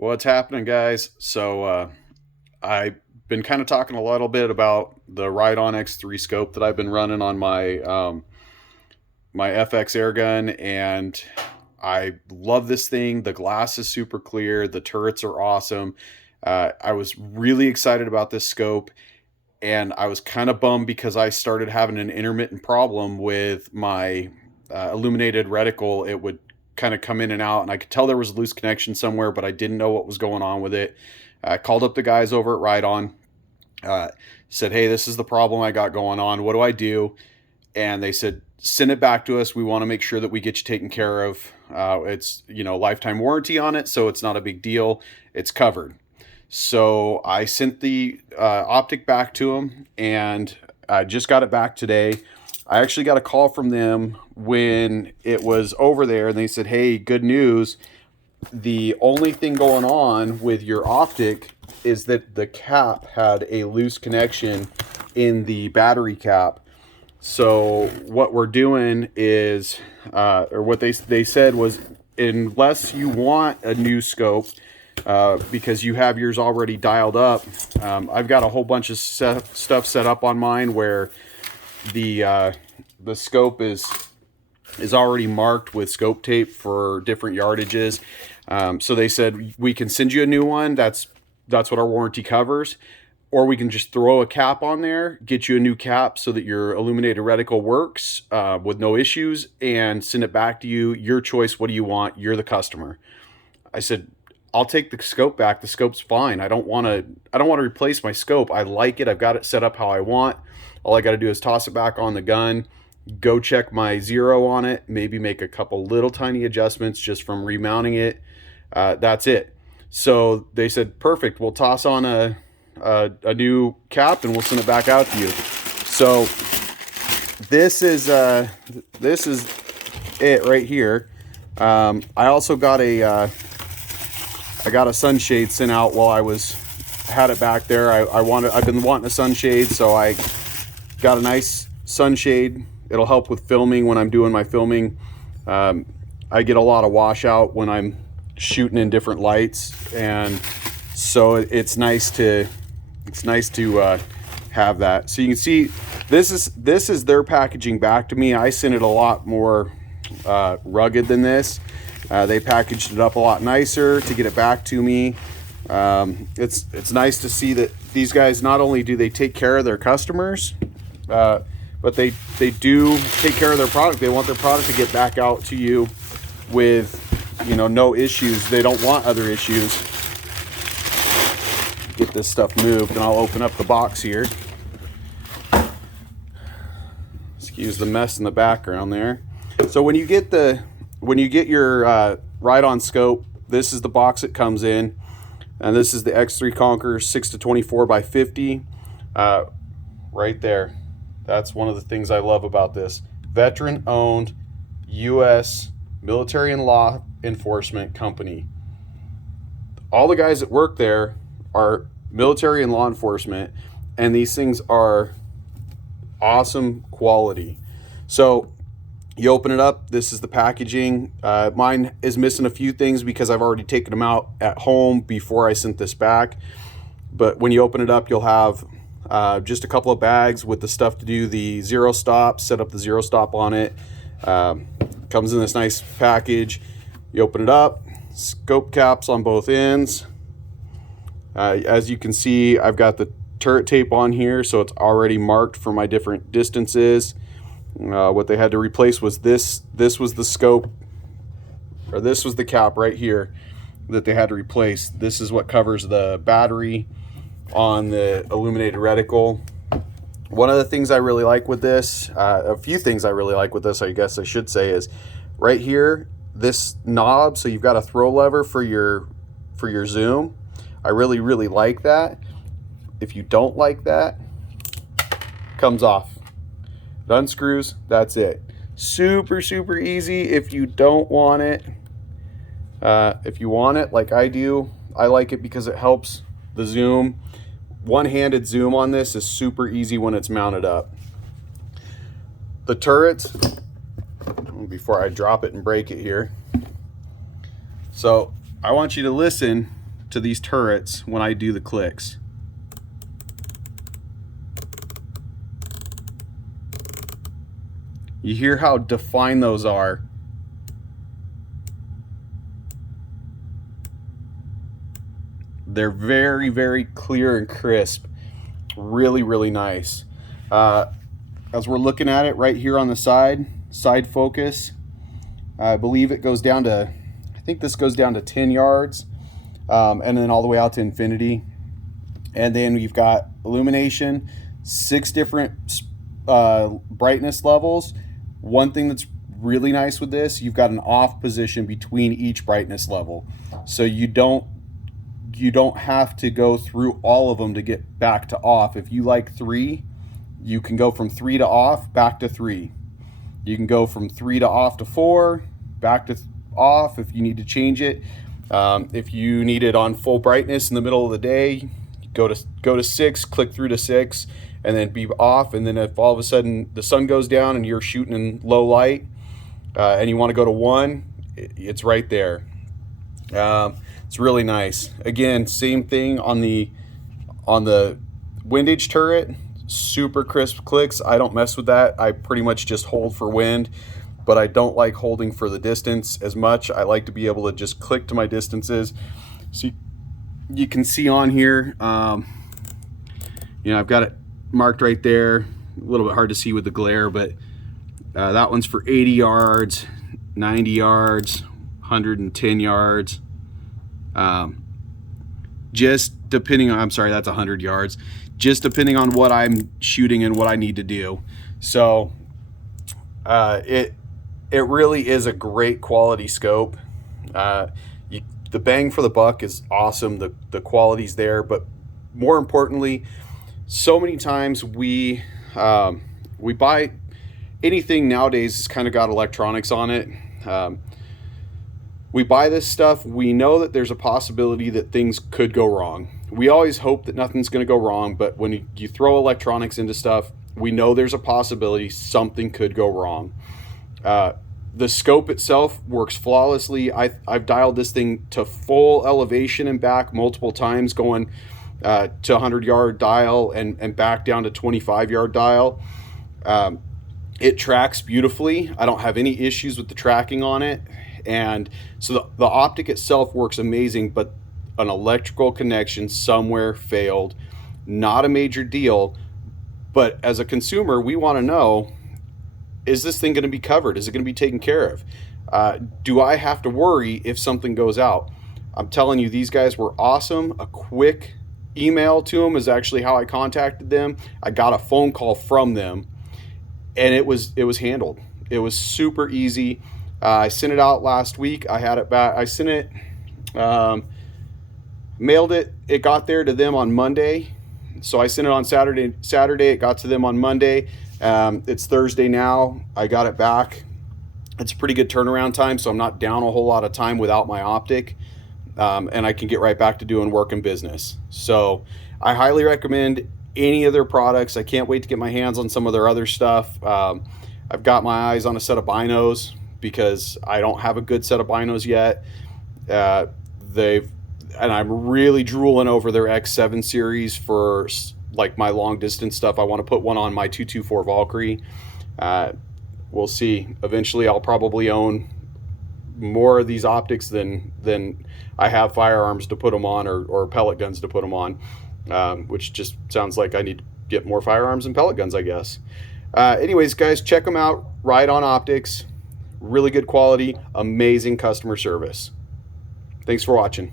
What's happening, guys? I've been kind of talking a little bit about the Riton X3 scope that I've been running on my FX airgun, and I love this thing. The glass is super clear. The turrets are awesome. I was really excited about this scope, and I was kind of bummed because I started having an intermittent problem with my illuminated reticle. It would kind of come in and out, and I could tell there was a loose connection somewhere, but I didn't know what was going on with it. I called up the guys over at Riton, uh, said, "Hey, this is the problem I got going on. What do I do?" And they said, "Send it back to us. We want to make sure that we get you taken care of. It's lifetime warranty on it, so it's not a big deal. It's covered." So I sent the optic back to them, and I just got it back today. I actually got a call from them when it was over there, and they said, "Hey, good news. The only thing going on with your optic is that the cap had a loose connection in the battery cap. So what we're doing is, or what they said was, unless you want a new scope, because you have yours already dialed up, I've got a whole bunch of stuff set up on mine where the scope is already marked with scope tape for different yardages. So they said we can send you a new one. That's what our warranty covers. Or we can just throw a cap on there, get you a new cap so that your illuminated reticle works with no issues, and send it back to you. Your choice. What do you want? You're the customer. I said, I'll take the scope back. The scope's fine. I don't want to replace my scope. I like it. I've got it set up how I want. All I got to do is toss it back on the gun, go check my zero on it, maybe make a couple little tiny adjustments just from remounting it. That's it. So they said, perfect. We'll toss on a new cap and we'll send it back out to you. So this is it right here. I also got I got a sunshade sent out while I had it back there. I've been wanting a sunshade, so I got a nice sunshade. It'll help with filming when I'm doing my filming. I get a lot of washout when I'm shooting in different lights, and so it's nice to have that. So you can see this is their packaging back to me. I sent it a lot more rugged than this. They packaged it up a lot nicer to get it back to me. It's nice to see that these guys, not only do they take care of their customers, but they do take care of their product. They want their product to get back out to you with no issues. They don't want other issues. Get this stuff moved, and I'll open up the box here. Excuse the mess in the background there. So when you get your Riton scope, this is the box it comes in, and this is the X3 Conquer 6-24 by 50. Right there. That's one of the things I love about this. Veteran-owned U.S. military and law enforcement company. All the guys that work there are military and law enforcement, and these things are awesome quality. So you open it up. This is the packaging. Mine is missing a few things because I've already taken them out at home before I sent this back. But when you open it up, you'll have just a couple of bags with the stuff to do the zero stop, set up the zero stop on it. Comes in this nice package. You open it up, scope caps on both ends. As you can see, I've got the turret tape on here, so it's already marked for my different distances. What they had to replace was this was the scope, or this was the cap right here that they had to replace. This is what covers the battery on the illuminated reticle. One of the things I really like with this, a few things I really like with this, I guess I should say, is right here, this knob, so you've got a throw lever for your zoom. I really like that. If you don't like that, comes off. It unscrews, that's it. Super easy. If you don't want it, if you want it like I do, I like it because it helps the zoom. One-handed zoom on this is super easy when it's mounted up. The turret, before I drop it and break it here. So I want you to listen to these turrets when I do the clicks. You hear how defined those are. They're very, very clear and crisp. Really, really nice. As we're looking at it right here on the side focus, I believe it goes down to, I think this goes down to 10 yards, and then all the way out to infinity. And then you've got illumination, 6 different brightness levels. One thing that's really nice with this, you've got an off position between each brightness level, so you don't have to go through all of them to get back to off. If you like 3, you can go from 3 to off, back to 3. You can go from 3 to off to 4, back to off if you need to change it. If you need it on full brightness in the middle of the day, go to 6, click through to 6, and then be off. And then if all of a sudden the sun goes down and you're shooting in low light, and you want to go to 1, it's right there. It's really nice. Again, same thing on the windage turret. Super crisp clicks. I don't mess with that. I pretty much just hold for wind, but I don't like holding for the distance as much. I like to be able to just click to my distances. So you can see on here, you know, I've got it marked right there. A little bit hard to see with the glare, but that one's for 80 yards, 90 yards, 110 yards. Just depending on, I'm sorry, that's 100 yards. Just depending on what I'm shooting and what I need to do. So it really is a great quality scope. The bang for the buck is awesome. The quality's there, but more importantly, so many times we buy anything nowadays has kind of got electronics on it. We buy this stuff, we know that there's a possibility that things could go wrong. We always hope that nothing's going to go wrong, but when you throw electronics into stuff, we know there's a possibility something could go wrong. The scope itself works flawlessly. I've dialed this thing to full elevation and back multiple times, going to 100-yard dial and back down to 25-yard dial. It tracks beautifully. I don't have any issues with the tracking on it. And so the optic itself works amazing, but an electrical connection somewhere failed. Not a major deal, but as a consumer, we want to know, is this thing going to be covered? Is it going to be taken care of? Do I have to worry if something goes out? I'm telling you, these guys were awesome. A quick email to them is actually how I contacted them. I got a phone call from them, and it was handled. It was super easy. I sent it out last week. I had it back. I sent it, mailed it. It got there to them on Monday. So I sent it on Saturday. It got to them on Monday. It's Thursday now. I got it back. It's a pretty good turnaround time, so I'm not down a whole lot of time without my optic, and I can get right back to doing work and business. So I highly recommend any of their products. I can't wait to get my hands on some of their other stuff. I've got my eyes on a set of binos, because I don't have a good set of binos yet. And I'm really drooling over their X7 series for like my long distance stuff. I want to put one on my 224 Valkyrie. We'll see. Eventually I'll probably own more of these optics than I have firearms to put them on, or pellet guns to put them on, which just sounds like I need to get more firearms and pellet guns, I guess. Anyways, guys, check them out. Riton Optics. Really good quality, amazing customer service. Thanks for watching.